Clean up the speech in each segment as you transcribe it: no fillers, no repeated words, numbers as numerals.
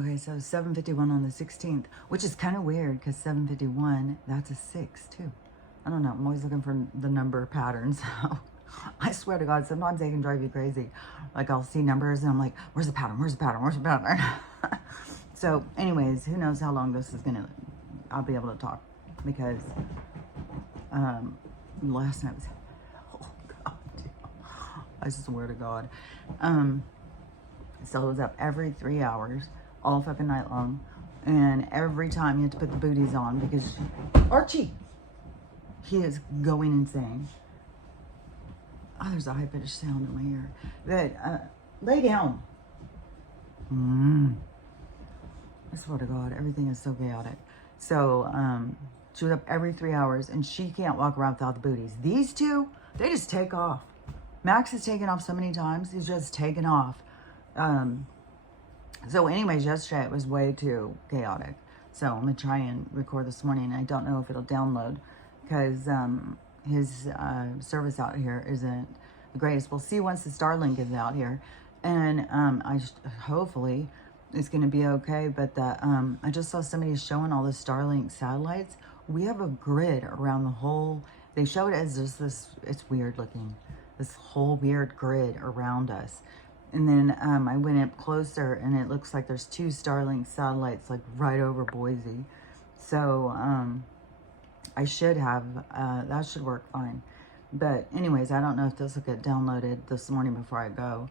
Okay, so 7:51 on the 16th, which is kind of weird because 7:51, that's a 6 too. I don't know. I'm always looking for the number patterns. I swear to God, sometimes they can drive you crazy. Like I'll see numbers and I'm like, where's the pattern? Where's the pattern? Where's the pattern? So anyways, who knows how long this is going to, I'll be able to talk because last night was, oh God, I swear to God. So I was up every 3 hours, all fucking night long. And every time you have to put the booties on because Archie, he is going insane. Oh, there's a high-pitched sound in my ear. But, lay down. I swear to God, everything is so chaotic. So, she was up every 3 hours, and she can't walk around without the booties. These two, they just take off. Max has taken off so many times, he's just taken off. So anyways, yesterday it was way too chaotic. So I'm going to try and record this morning. I don't know if it'll download because his service out here isn't the greatest. We'll see once the Starlink is out here. And hopefully it's going to be okay. But I just saw somebody showing all the Starlink satellites. We have a grid around the whole, they show it as just this, it's weird looking, this whole weird grid around us. And then I went up closer and it looks like there's 2 Starlink satellites like right over Boise. So I should have, that should work fine. But anyways, I don't know if this will get downloaded this morning before I go.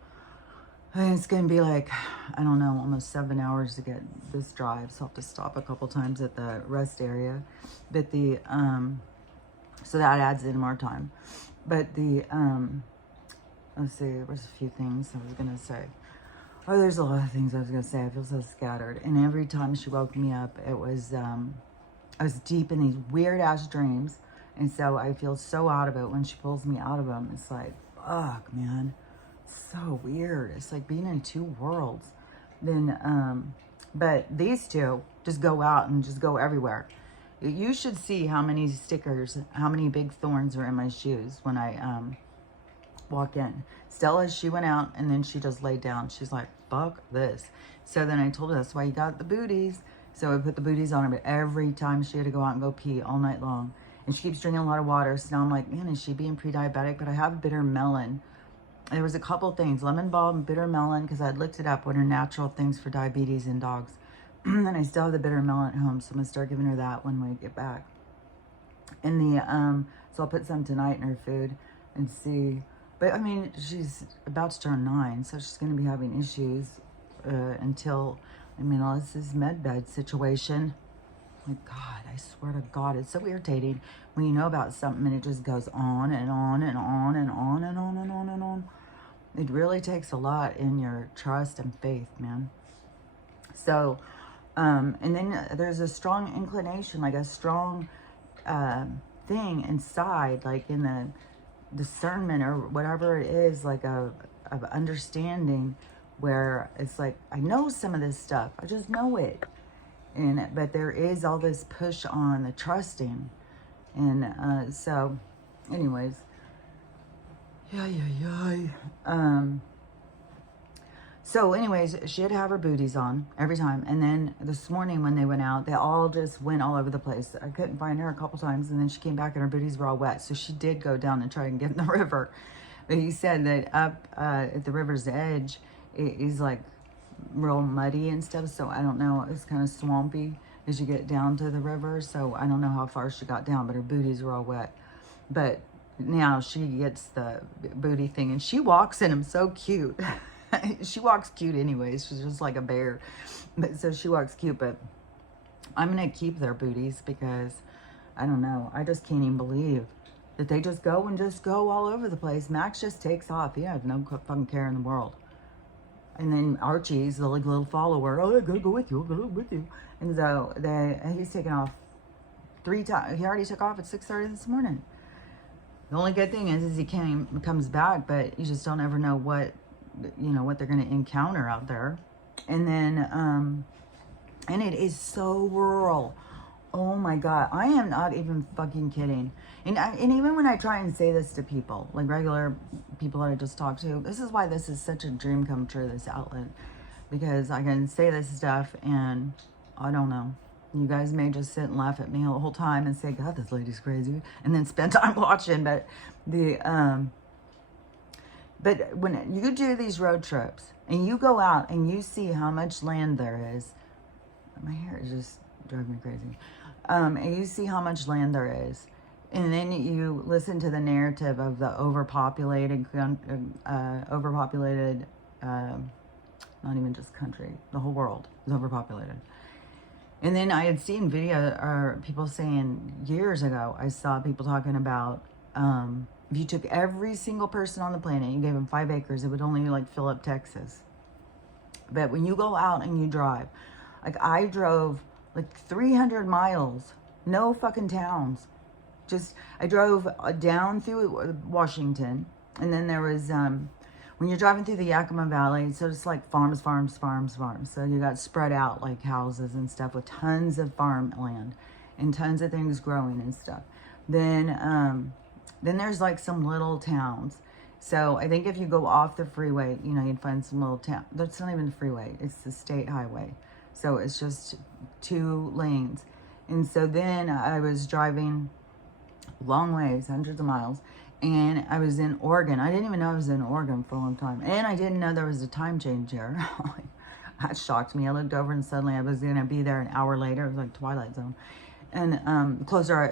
And it's going to be like, I don't know, almost 7 hours to get this drive. So I'll have to stop a couple times at the rest area. But the, so that adds in more time. But the, let's see, there was a few things I was going to say. Oh, there's a lot of things I was going to say. I feel so scattered. And every time she woke me up, it was, I was deep in these weird-ass dreams. And so I feel so out of it when she pulls me out of them. It's like, fuck, man. So weird. It's like being in 2 worlds. Then, but these two just go out and just go everywhere. You should see how many stickers, how many big thorns are in my shoes when I, walk in. Stella, she went out and then she just laid down. She's like, fuck this. So then I told her that's why you got the booties. So I put the booties on her, but every time she had to go out and go pee all night long. And she keeps drinking a lot of water. So now I'm like, man, is she being pre-diabetic? But I have bitter melon. There was a couple things, lemon balm and bitter melon, because I'd looked it up, what are natural things for diabetes in dogs. And I still have the bitter melon at home, so I'm going to start giving her that when we get back. And the, so I'll put some tonight in her food and see. But, I mean, she's about to turn 9, so she's going to be having issues until, I mean, all this med bed situation. My God, I swear to God, it's so irritating when you know about something and it just goes on and on and on and on and on and on and on. It really takes a lot in your trust and faith, man. So, and then there's a strong inclination, like a strong thing inside, like in the discernment or whatever it is, like of understanding, where it's like I know some of this stuff, I just know it, and but there is all this push on the trusting, and so anyways, so anyways, she'd have her booties on every time. And then this morning when they went out, they all just went all over the place. I couldn't find her a couple times. And then she came back and her booties were all wet. So she did go down and try and get in the river. But he said that up at the river's edge, it is like real muddy and stuff. So I don't know. It's kind of swampy as you get down to the river. So I don't know how far she got down, but her booties were all wet. But now she gets the booty thing and she walks in them so cute. She walks cute anyways. She's just like a bear. But so she walks cute, but I'm going to keep their booties because I don't know. I just can't even believe that they just go and just go all over the place. Max just takes off. He has no fucking care in the world. And then Archie's the like, little follower. Oh, I'm going to go with you. I'm going to go with you. And so he's taken off 3 times. He already took off at 6:30 this morning. The only good thing is he comes back, but you just don't ever know what, you know, what they're going to encounter out there. And then, and it is so rural. Oh my God. I am not even fucking kidding. And even when I try and say this to people, like regular people that I just talk to, this is why this is such a dream come true, this outlet. because I can say this stuff and I don't know. You guys may just sit and laugh at me the whole time and say, God, this lady's crazy, and then spend time watching. But but when you do these road trips and you go out and you see how much land there is, my hair is just driving me crazy. And you see how much land there is, and then you listen to the narrative of the overpopulated, not even just country, the whole world is overpopulated. And then I had seen video or people saying years ago, I saw people talking about if you took every single person on the planet, you gave them 5 acres, it would only like fill up Texas. But when you go out and you drive, like I drove like 300 miles, no fucking towns. Just, I drove down through Washington, and then there was, when you're driving through the Yakima Valley, so it's like farms. So you got spread out like houses and stuff with tons of farmland and tons of things growing and stuff. Then there's like some little towns. So I think if you go off the freeway, you know, you'd find some little town. That's not even the freeway. It's the state highway. So it's just 2 lanes. And so then I was driving long ways, hundreds of miles, and I was in Oregon. I didn't even know I was in Oregon for a long time. And I didn't know there was a time change here. That shocked me. I looked over and suddenly I was going to be there an hour later. It was like Twilight Zone. And it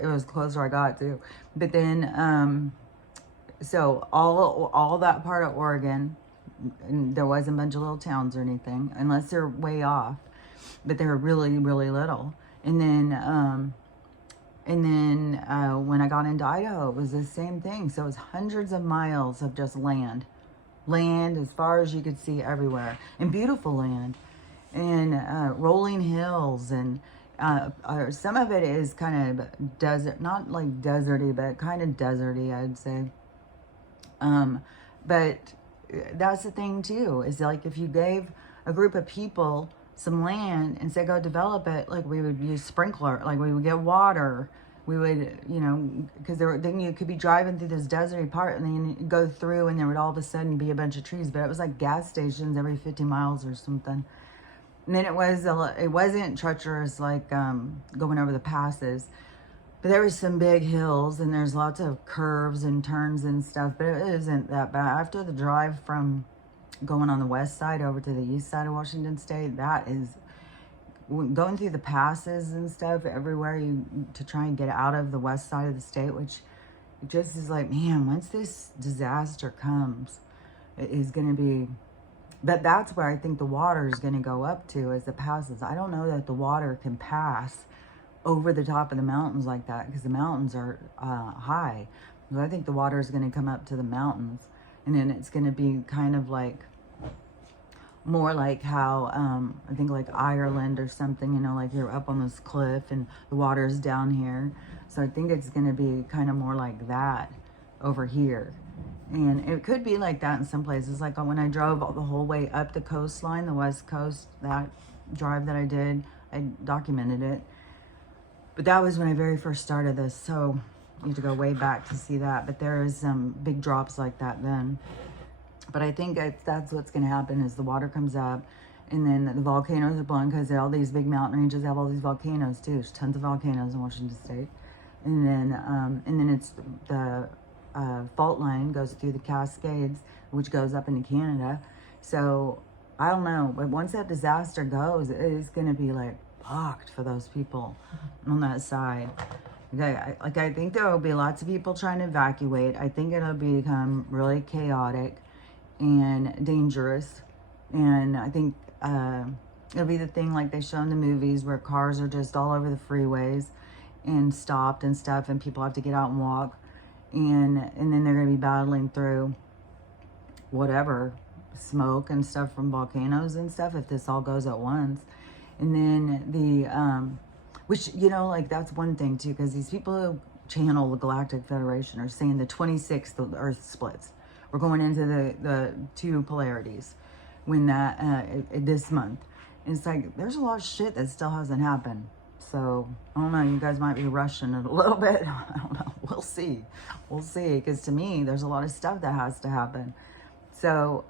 was closer I got to. But then, so all that part of Oregon, there wasn't a bunch of little towns or anything, unless they're way off. But they were really, really little. And then when I got into Idaho, it was the same thing. So it was hundreds of miles of just land as far as you could see everywhere, and beautiful land, and rolling hills, and some of it is kind of desert, not like deserty, but kind of deserty, I'd say. But that's the thing too, is like if you gave a group of people some land and said go develop it, like we would use sprinkler, like we would get water, we would, you know, because then you could be driving through this deserty part and then you go through and there would all of a sudden be a bunch of trees, but it was like gas stations every 50 miles or something. And then it wasn't treacherous like going over the passes, but there was some big hills and there's lots of curves and turns and stuff, but it isn't that bad. After the drive from going on the west side over to the east side of Washington State, that is going through the passes and stuff everywhere to try and get out of the west side of the state, which just is like, man, once this disaster comes, it is going to be, but that's where I think the water is going to go up to as it passes. I don't know that the water can pass over the top of the mountains like that, because the mountains are high. So I think the water is going to come up to the mountains, and then it's going to be kind of like more like how I think like Ireland or something, you know, like you're up on this cliff and the water's down here. So I think it's going to be kind of more like that over here. And it could be like that in some places. Like when I drove the whole way up the coastline, the west coast, that drive that I did, I documented it. But that was when I very first started this. So you have to go way back to see that. But there is some big drops like that then. But I think that's what's going to happen is the water comes up, and then the volcanoes are blowing, because all these big mountain ranges have all these volcanoes too. There's tons of volcanoes in Washington State. And then it's the fault line goes through the Cascades, which goes up into Canada. So I don't know, but once that disaster goes, it is going to be like fucked for those people on that side. I think there will be lots of people trying to evacuate. I think it'll become really chaotic and dangerous, and I think it'll be the thing like they show in the movies where cars are just all over the freeways and stopped and stuff, and people have to get out and walk, and then they're going to be battling through whatever smoke and stuff from volcanoes and stuff if this all goes at once. And then the which, you know, like that's one thing too, because these people who channel the Galactic Federation are saying the 26th the Earth splits. We're going into the 2 polarities when that this month. And it's like there's a lot of shit that still hasn't happened. So I don't know, you guys might be rushing it a little bit. I don't know. We'll see. Because to me, there's a lot of stuff that has to happen. So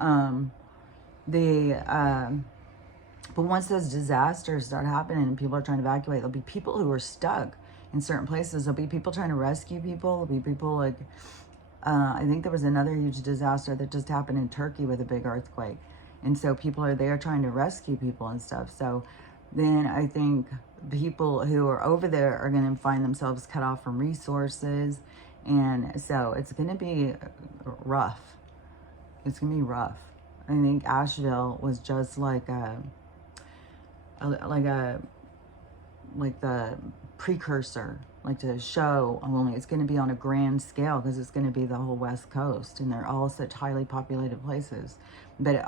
But once those disasters start happening and people are trying to evacuate, there'll be people who are stuck in certain places. There'll be people trying to rescue people. There'll be people like, I think there was another huge disaster that just happened in Turkey with a big earthquake. And so people are there trying to rescue people and stuff. So then I think people who are over there are going to find themselves cut off from resources. And so it's going to be rough. It's going to be rough. I think Asheville was just like the precursor, like to show only it's going to be on a grand scale because it's going to be the whole West Coast and they're all such highly populated places. But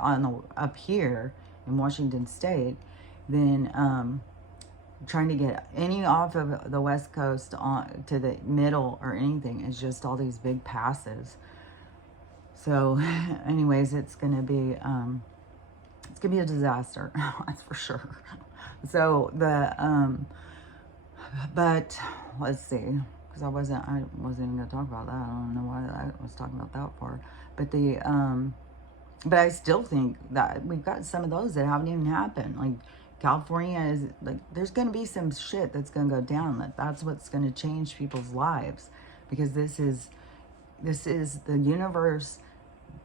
up here in Washington State, then trying to get any off of the West Coast on to the middle or anything is just all these big passes. So anyways, it's going to be a disaster. That's for sure. So but let's see, because I wasn't even going to talk about that. I don't know why I was talking about that for. But but I still think that we've got some of those that haven't even happened. Like California is like, there's going to be some shit that's going to go down. That's what's going to change people's lives, because this is the universe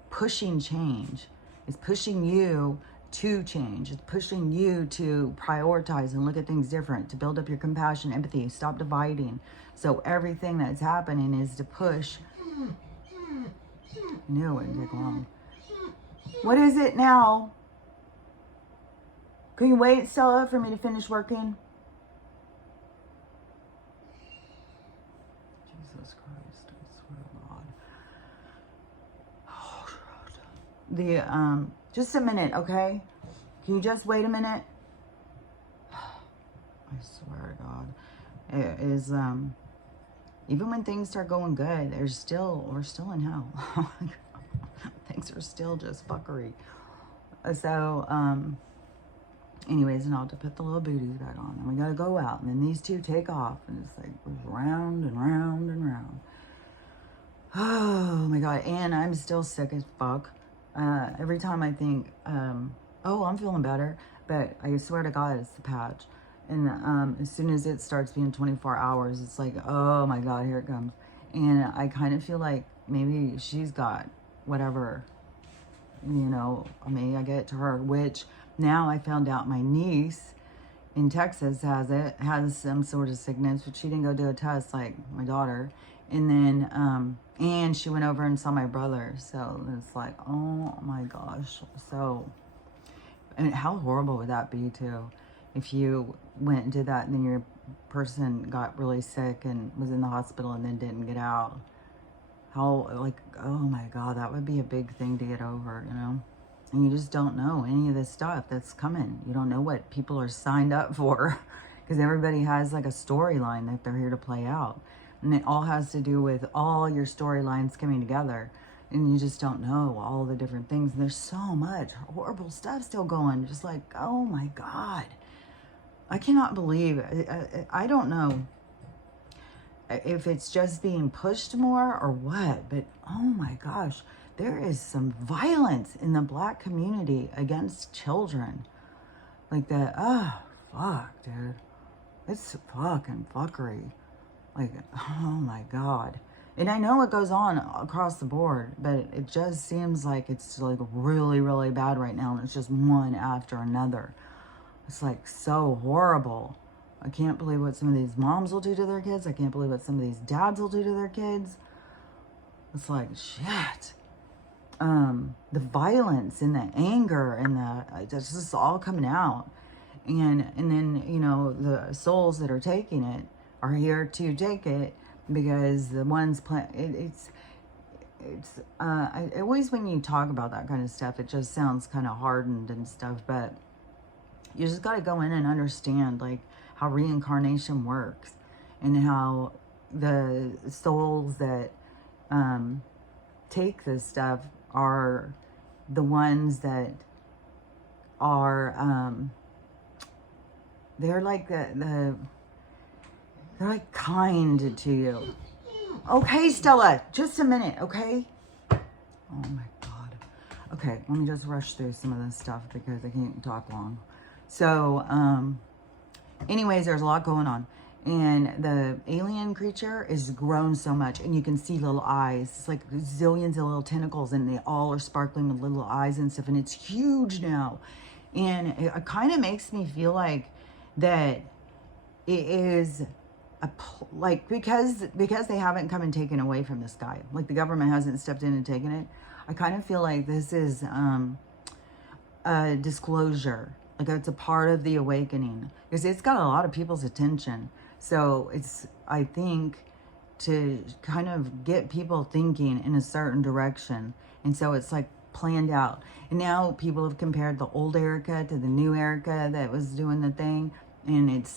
pushing change. It's pushing you to change. It's pushing you to prioritize and look at things different, to build up your compassion, empathy, stop dividing. So everything that's happening is to push. I knew it wouldn't take long. What is it now? Can you wait, Stella, for me to finish working? Jesus Christ, I swear to God. Oh, God. Just a minute, okay? Can you just wait a minute? I swear to God. It is, even when things start going good, we're still in hell. Things are still just fuckery. So, anyways, and I'll have to put the little booties back on. And we gotta go out. And then these two take off. And it's like round and round and round. Oh my God. And I'm still sick as fuck. Every time I think, oh, I'm feeling better. But I swear to God, it's the patch. And as soon as it starts being 24 hours, it's like, oh my God, here it comes. And I kind of feel like maybe she's got whatever, maybe I get it to her, which now I found out my niece in Texas has some sort of sickness, but she didn't go do a test like my daughter. And then, and she went over and saw my brother. So it's like, oh my gosh. So, and how horrible would that be too? If you went and did that and then your person got really sick and was in the hospital and then didn't get out. How, like, oh my God, that would be a big thing to get over, And you just don't know any of this stuff that's coming. You don't know what people are signed up for, because everybody has like a storyline that they're here to play out. And it all has to do with all your storylines coming together. And you just don't know all the different things. And there's so much horrible stuff still going. Just like, oh my God. I cannot believe it. I don't know if it's just being pushed more or what, but oh my gosh, there is some violence in the Black community against children. Like that, oh, fuck, dude. It's fucking fuckery. Like, oh my God. And I know it goes on across the board, but it just seems like it's like really, really bad right now. And it's just one after another. It's like so horrible. I can't believe what some of these moms will do to their kids. I can't believe what some of these dads will do to their kids. It's like, shit. The violence and the anger and it's just all coming out. And then, the souls that are taking it are here to take it, because the ones always, when you talk about that kind of stuff, it just sounds kind of hardened and stuff, but you just got to go in and understand like how reincarnation works, and how the souls that take this stuff are the ones that are they're like they're like kind to you. Okay, Stella, just a minute, okay? Oh my God. Okay, let me just rush through some of this stuff because I can't talk long. So, anyways, there's a lot going on. And the alien creature is grown so much, and you can see little eyes. It's like zillions of little tentacles, and they all are sparkling with little eyes and stuff. And it's huge now, and it kind of makes me feel like that it is like because they haven't come and taken away from this guy. Like the government hasn't stepped in and taken it. I kind of feel like this is a disclosure. Like it's a part of the awakening because it's got a lot of people's attention. So it's, I think, to kind of get people thinking in a certain direction. And so it's like planned out. And now people have compared the old Erica to the new Erica that was doing the thing. And it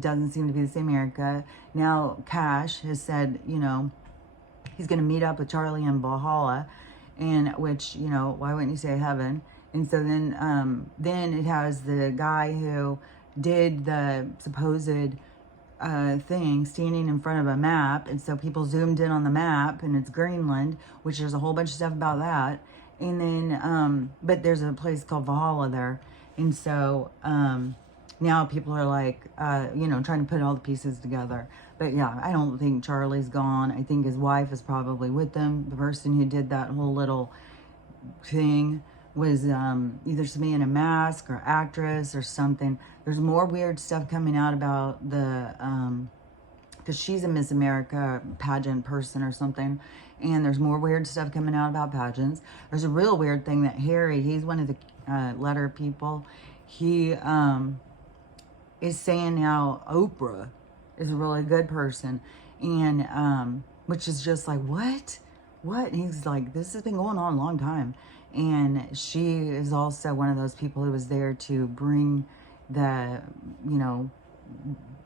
doesn't seem to be the same Erica. Now Cash has said, you know, he's going to meet up with Charlie in Valhalla. And which, you know, why wouldn't you say heaven? And so then it has the guy who did the supposed thing standing in front of a map, and so people zoomed in on the map, and it's Greenland, which there's a whole bunch of stuff about that. And then but there's a place called Valhalla there, and so now people are like you know, trying to put all the pieces together. But yeah, I don't think Charlie's gone. I think his wife is probably with them. The person who did that whole little thing was either somebody in a mask or actress or something. There's more weird stuff coming out about the because she's a Miss America pageant person or something, and there's more weird stuff coming out about pageants. There's a real weird thing that Harry, he's one of the letter people, he is saying now Oprah is a really good person, and which is just like, what? And he's like, this has been going on a long time. And she is also one of those people who was there to bring the, you know,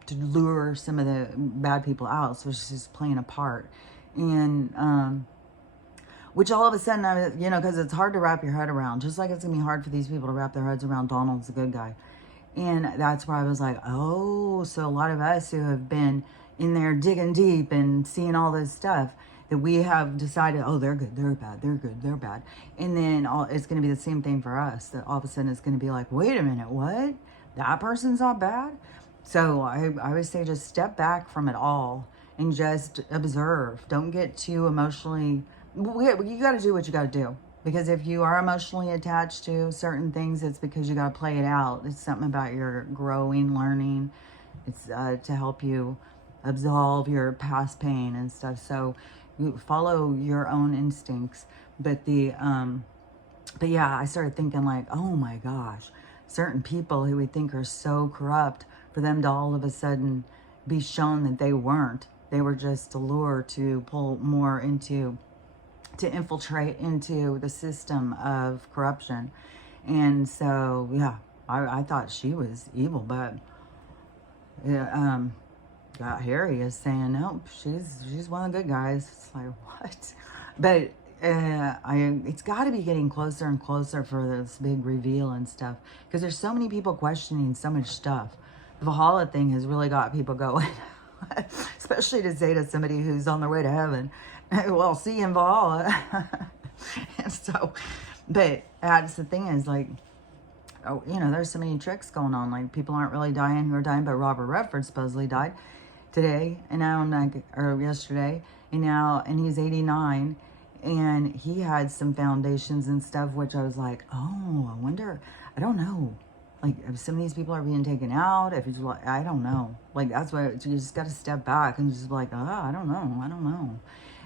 to lure some of the bad people out. So she's playing a part. And, which all of a sudden, I was, you know, because it's hard to wrap your head around. Just like it's going to be hard for these people to wrap their heads around Donald's a good guy. And that's where I was like, oh, so a lot of us who have been in there digging deep and seeing all this stuff, that we have decided, oh, they're good, they're bad, they're good, they're bad. And then it's going to be the same thing for us, that all of a sudden it's going to be like, wait a minute, what? That person's not bad? So I would say just step back from it all and just observe. Don't get too emotionally, you got to do what you got to do. Because if you are emotionally attached to certain things, it's because you got to play it out. It's something about your growing, learning. It's to help you absolve your past pain and stuff. So you follow your own instincts. But yeah, I started thinking like, oh my gosh, certain people who we think are so corrupt, for them to all of a sudden be shown that they weren't. They were just a lure to pull more into, to infiltrate into the system of corruption. And so, yeah, I thought she was evil, but Harry is saying, nope, she's one of the good guys. It's like, what? But it's got to be getting closer and closer for this big reveal and stuff, because there's so many people questioning so much stuff. The Valhalla thing has really got people going, especially to say to somebody who's on their way to heaven, well, see you in Valhalla. And so, but that's the thing is, like, oh, you know, there's so many tricks going on. Like, people aren't really dying who are dying, but Robert Redford supposedly died today, and now I'm like, or yesterday, and he's 89, and he had some foundations and stuff, which I was like, oh, I wonder, I don't know, like, if some of these people are being taken out, if it's like, I don't know, like, that's why you just got to step back and just be like, I don't know.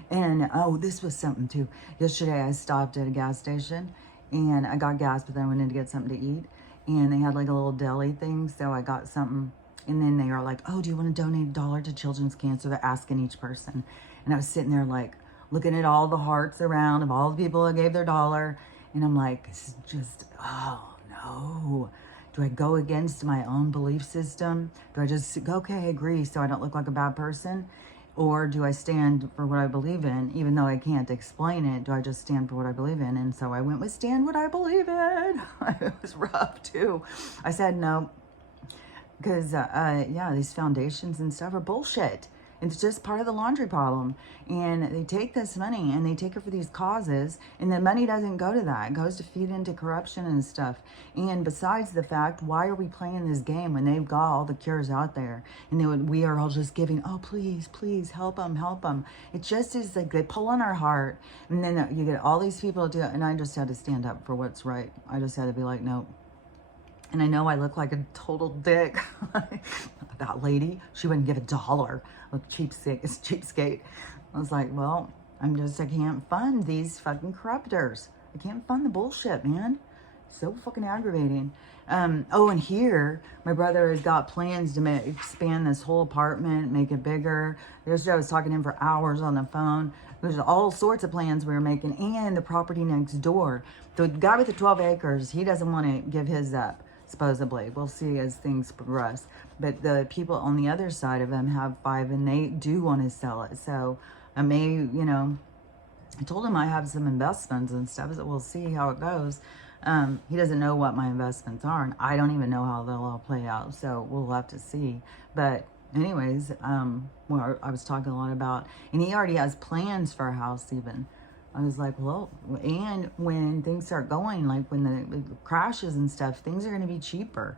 And oh, this was something too. Yesterday I stopped at a gas station and I got gas, but then I went in to get something to eat, and they had like a little deli thing, so I got something. And then they are like, oh, do you want to donate $1 to Children's Cancer? They're asking each person. And I was sitting there like looking at all the hearts around of all the people that gave their $1. And I'm like, it's just, oh no. Do I go against my own belief system? Do I just go, okay, I agree, so I don't look like a bad person? Or do I stand for what I believe in, even though I can't explain it? Do I just stand for what I believe in? And so I went with stand what I believe in. It was rough too. I said no. Because, yeah, these foundations and stuff are bullshit. It's just part of the laundry problem. And they take this money and they take it for these causes, and the money doesn't go to that. It goes to feed into corruption and stuff. And besides the fact, why are we playing this game when they've got all the cures out there? And we are all just giving, oh, please, please, help them, help them. It just is like they pull on our heart. And then you get all these people to do it. And I just had to stand up for what's right. I just had to be like, no. And I know I look like a total dick. That lady, she wouldn't give $1. Look, cheapskate. I was like, well, I can't fund these fucking corruptors. I can't fund the bullshit, man. So fucking aggravating. Oh, and here, my brother has got plans to expand this whole apartment, make it bigger. Yesterday I was talking to him for hours on the phone. There's all sorts of plans we were making, and the property next door. The guy with the 12 acres, he doesn't want to give his up, supposedly. We'll see as things progress. But the people on the other side of him have 5, and they do want to sell it. So I may, I told him I have some investments and stuff, so we'll see how it goes. He doesn't know what my investments are, and I don't even know how they'll all play out, so we'll have to see. But anyways, well, I was talking a lot about, and he already has plans for a house even. I was like, well, and when things start going, like when the crashes and stuff, things are going to be cheaper.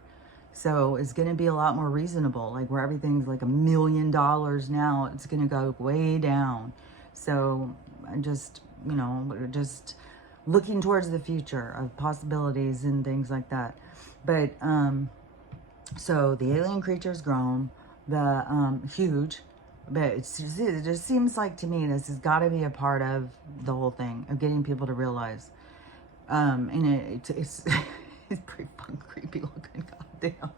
So it's going to be a lot more reasonable, like where everything's like $1 million now, it's going to go way down. So I just, just looking towards the future of possibilities and things like that. But, so the alien creature's grown, the, huge, but it just seems like to me, this has got to be a part of the whole thing of getting people to realize, and it's, it's pretty fucking creepy looking, goddamn.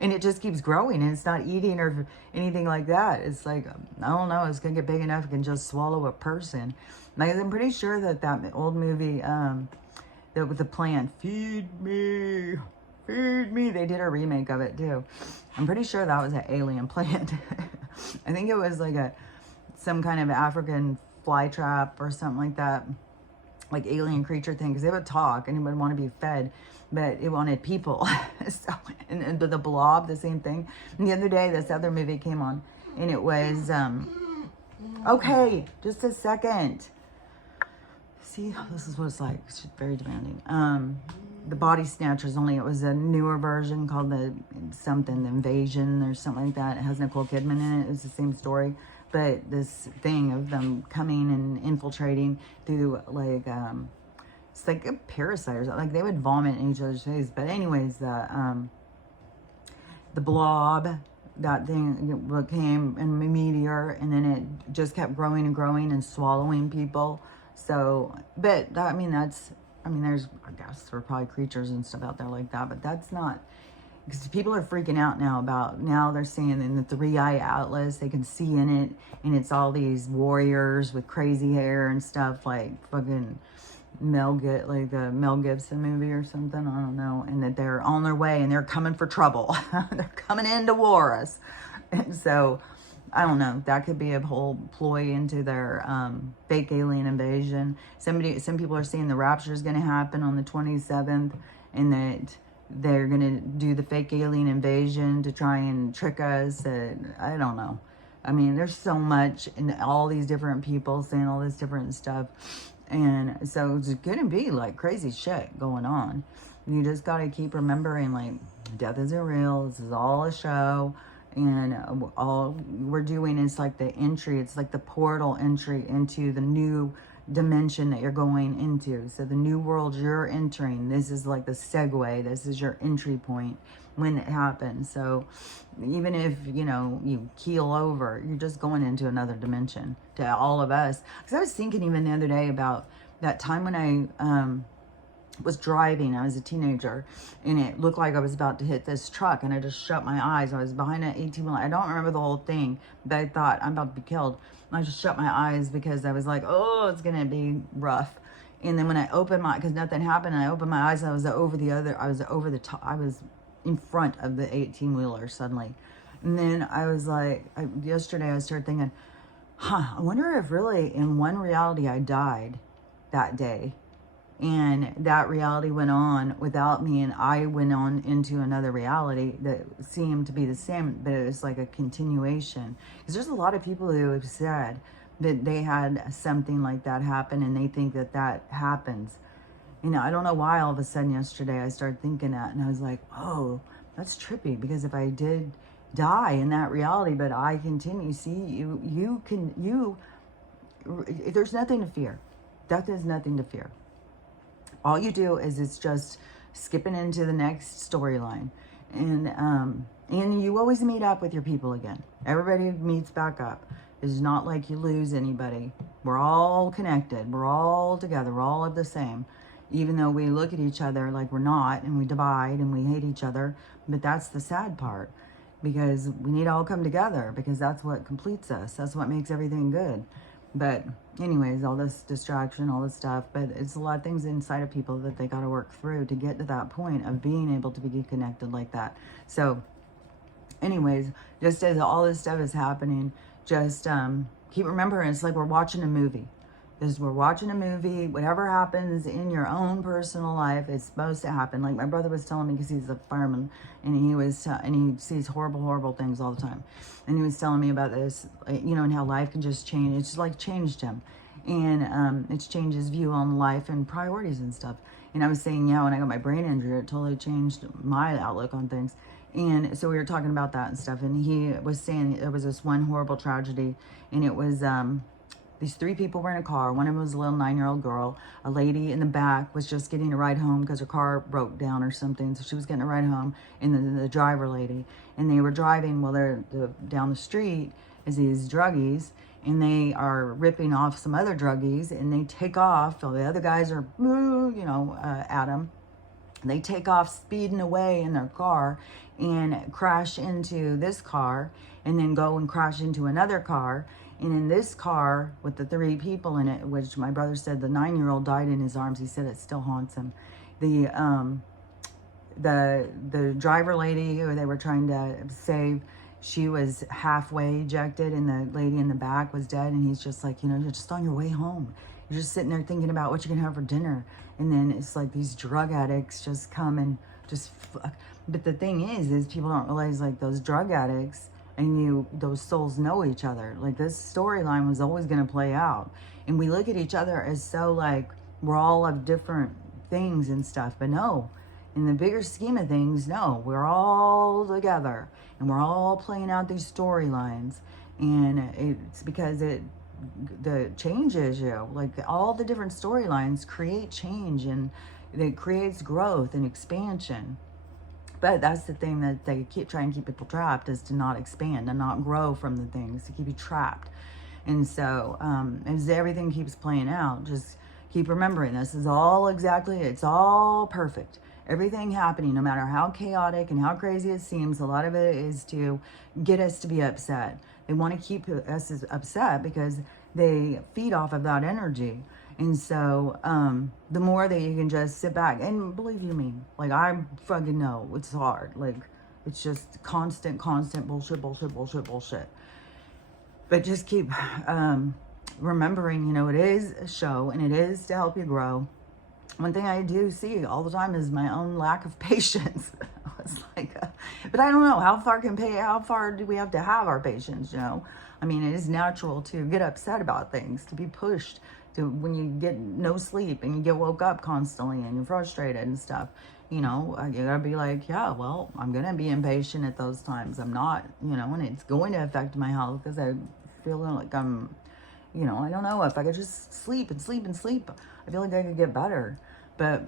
and it just keeps growing, and it's not eating or anything like that. It's like, I don't know, it's gonna get big enough it can just swallow a person. Like, I'm pretty sure that old movie, that with the plant, feed me, they did a remake of it too. I'm pretty sure that was an alien plant. I think it was like some kind of African fly trap or something like that, like alien creature thing, because they would talk and it would want to be fed, but it wanted people. So, and the Blob, the same thing. And the other day, this other movie came on, and it was, okay, just a second. See, this is what it's like. It's very demanding. The Body Snatchers, only it was a newer version called the Invasion or something like that. It has Nicole Kidman in it. It's the same story. But this thing of them coming and infiltrating through, like, it's like a parasite or something. Like, they would vomit in each other's face. But anyways, the Blob, that thing became a meteor, and then it just kept growing and growing and swallowing people. So, but, there's, I guess, there are probably creatures and stuff out there like that, but that's not, because people are freaking out now they're seeing in the 3-eye atlas, they can see in it, and it's all these warriors with crazy hair and stuff, like fucking like the Mel Gibson movie or something, I don't know, and that they're on their way and they're coming for trouble. They're coming in to war us. And so, I don't know, that could be a whole ploy into their fake alien invasion. Some people are saying the rapture is going to happen on the 27th, and that they're going to do the fake alien invasion to try and trick us. I don't know. I mean, there's so much, and all these different people saying all this different stuff. And so it's going to be like crazy shit going on. You just got to keep remembering, like, death isn't real. This is all a show. And all we're doing is like the entry, it's like the portal entry into the new dimension that you're going into. So the new world you're entering, this is like the segue, this is your entry point when it happens. So even if, you keel over, you're just going into another dimension to all of us. Because I was thinking even the other day about that time when I was driving. I was a teenager, and it looked like I was about to hit this truck, and I just shut my eyes. I was behind an 18-wheeler. I don't remember the whole thing, but I thought, I'm about to be killed. And I just shut my eyes because I was like, oh, it's gonna be rough. And then when I opened because nothing happened, and I opened my eyes, I was over the top. I was in front of the 18-wheeler suddenly. And then I was like, yesterday I started thinking, I wonder if really in one reality I died that day. And that reality went on without me, and I went on into another reality that seemed to be the same, but it was like a continuation. Because there's a lot of people who have said that they had something like that happen, and they think that that happens. You know, I don't know why all of a sudden yesterday I started thinking that, and I was like, oh, that's trippy, because if I did die in that reality, but I continue, see, there's nothing to fear. Death is nothing to fear. All you do is it's just skipping into the next storyline, and you always meet up with your people again. Everybody meets back up. It's not like you lose anybody. We're all connected. We're all together. We're all of the same, even though we look at each other like we're not, and we divide and we hate each other. But that's the sad part, because we need to all come together, because that's what completes us. That's what makes everything good. But anyways, all this distraction, all this stuff, but it's a lot of things inside of people that they got to work through to get to that point of being able to be connected like that. So anyways, just as all this stuff is happening, just keep remembering, it's like we're watching a movie. As we're watching a movie, whatever happens in your own personal life is supposed to happen. Like my brother was telling me, because he's a fireman, and he sees horrible things all the time. And he was telling me about this, you know, and how life can just change. It's just like changed him, and it's changed his view on life and priorities and stuff. And I was saying, yeah, when I got my brain injury, it totally changed my outlook on things. And so we were talking about that and stuff. And he was saying there was this one horrible tragedy, and it was these 3 people were in a car. One of them was a little 9-year-old girl. A lady in the back was just getting a ride home because her car broke down or something. So she was getting a ride home. And the driver lady. And they were driving while they're down the street as these druggies. And they are ripping off some other druggies. And they take off. All the other guys are, you know, at them. They take off speeding away in their car and crash into this car. And then go and crash into another car. And in this car with the 3 people in it, which my brother said the 9-year-old died in his arms. He said it still haunts him. The driver lady who they were trying to save, she was halfway ejected, and the lady in the back was dead. And he's just like, you know, you're just on your way home. You're just sitting there thinking about what you're gonna have for dinner. And then it's like these drug addicts just come and just fuck. But the thing is people don't realize, like, those drug addicts and those souls know each other. Like, this storyline was always going to play out. And we look at each other as so, like, we're all of different things and stuff. But no, in the bigger scheme of things, no, we're all together. And we're all playing out these storylines. And it's because the changes you. Like, all the different storylines create change, and it creates growth and expansion. But that's the thing that they try and keep people trapped, is to not expand and not grow from the things, to keep you trapped. And so as everything keeps playing out, just keep remembering this is all it's all perfect. Everything happening, no matter how chaotic and how crazy it seems, a lot of it is to get us to be upset. They want to keep us upset because they feed off of that energy. And so the more that you can just sit back, and believe you me, like, I fucking know it's hard. Like, it's just constant bullshit. But just keep remembering, you know, it is a show, and it is to help you grow. One thing I do see all the time is my own lack of patience. It's like, but I don't know, how far do we have to have our patience, you know? I mean, it is natural to get upset about things, to be pushed, to when you get no sleep and you get woke up constantly and you're frustrated and stuff, you know, you gotta be like, yeah, well, I'm gonna be impatient at those times. I'm not, you know, and it's going to affect my health, because I feel like I'm, you know, I don't know, if I could just sleep, I feel like I could get better. But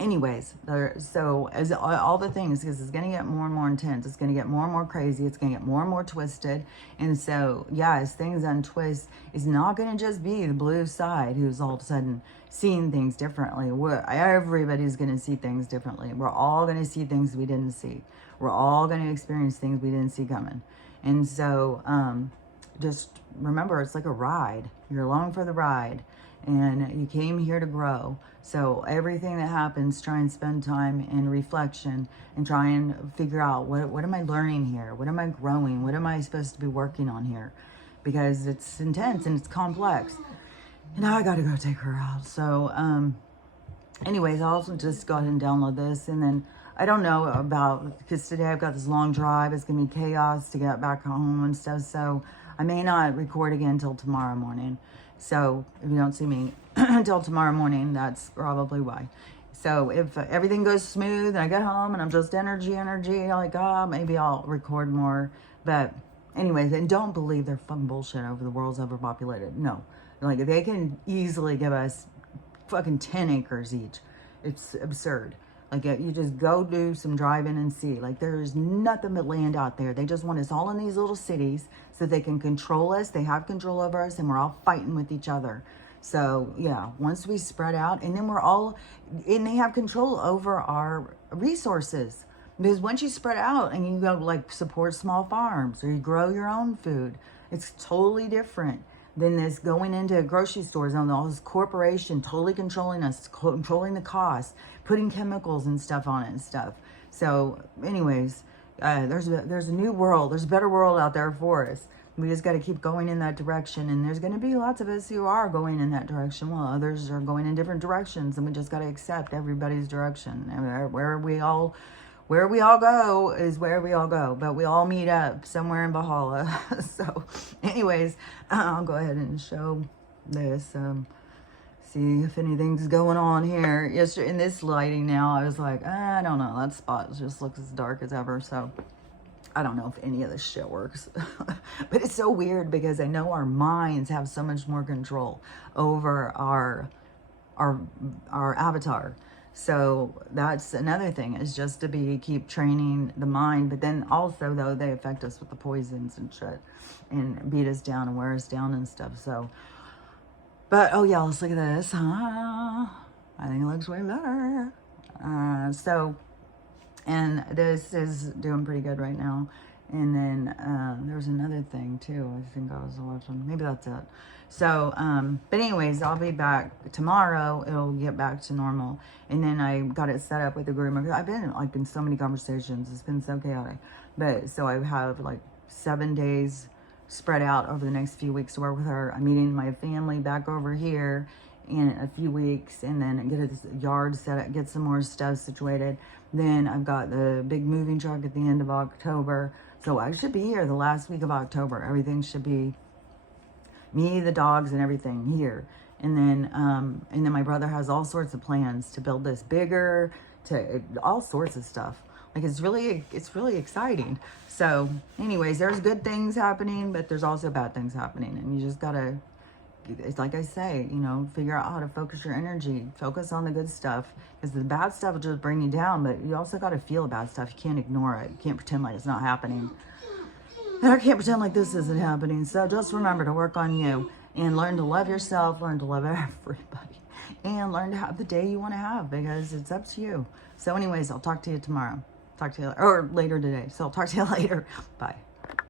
anyways, so as all the things, because it's going to get more and more intense, it's going to get more and more crazy, it's going to get more and more twisted. And so, yeah, as things untwist, it's not going to just be the blue side who's all of a sudden seeing things differently. Everybody's going to see things differently. We're all going to see things we didn't see. We're all going to experience things we didn't see coming. And so just remember, it's like a ride. You're along for the ride, and you came here to grow. So everything that happens, try and spend time in reflection and try and figure out, what am I learning here? What am I growing? What am I supposed to be working on here? Because it's intense and it's complex. And now I got to go take her out. So anyways, I'll also just go ahead and download this. And then I don't know about, because today I've got this long drive. It's going to be chaos to get back home and stuff. So I may not record again until tomorrow morning. So if you don't see me until tomorrow morning, that's probably why. So if everything goes smooth and I get home and I'm just energy, like, oh, maybe I'll record more. But anyways, and don't believe they're fucking bullshit over the world's overpopulated. No. Like, they can easily give us fucking 10 acres each. It's absurd. Like, you just go do some driving and see. Like, there's nothing but land out there. They just want us all in these little cities so they can control us. They have control over us, and we're all fighting with each other. So, yeah, once we spread out, and then and they have control over our resources. Because once you spread out and you go, like, support small farms or you grow your own food, it's totally different than this going into grocery stores and all this corporation totally controlling us, controlling the costs, putting chemicals and stuff on it and stuff. So anyways, there's a new world. There's a better world out there for us. We just got to keep going in that direction. And there's going to be lots of us who are going in that direction, while others are going in different directions. And we just got to accept everybody's direction. And where we all go is where we all go, but we all meet up somewhere in Valhalla. So anyways, I'll go ahead and show this, see if anything's going on here. Yesterday, in this lighting now, I was like, I don't know, that spot just looks as dark as ever. So I don't know if any of this shit works. But it's so weird because I know our minds have so much more control over our avatar. So that's another thing, is just to keep training the mind. But then also, though, they affect us with the poisons and shit and beat us down and wear us down and stuff. So, but oh yeah, let's look at this. I think it looks way better. So, and this is doing pretty good right now. And then there's another thing too. I think I was watching. Maybe that's it. So, but anyways, I'll be back tomorrow. It'll get back to normal. And then I got it set up with the groomer. I've been like in so many conversations. It's been so chaotic. But so I have like 7 days spread out over the next few weeks to work with her. I'm meeting my family back over here in a few weeks, and then get a yard set up, get some more stuff situated. Then I've got the big moving truck at the end of October. So I should be here the last week of October. Everything should be, me, the dogs, and everything here. And then my brother has all sorts of plans to build this bigger, to all sorts of stuff. Like, it's really exciting. So anyways, there's good things happening, but there's also bad things happening. And you just gotta, it's like I say, you know, figure out how to focus your energy, focus on the good stuff, because the bad stuff will just bring you down. But you also got to feel the bad stuff. You can't ignore it. You can't pretend like it's not happening. And I can't pretend like this isn't happening. So just remember to work on you and learn to love yourself, learn to love everybody, and learn to have the day you want to have, because it's up to you. So anyways, I'll talk to you tomorrow. Talk to you, or later today. So I'll talk to you later. Bye.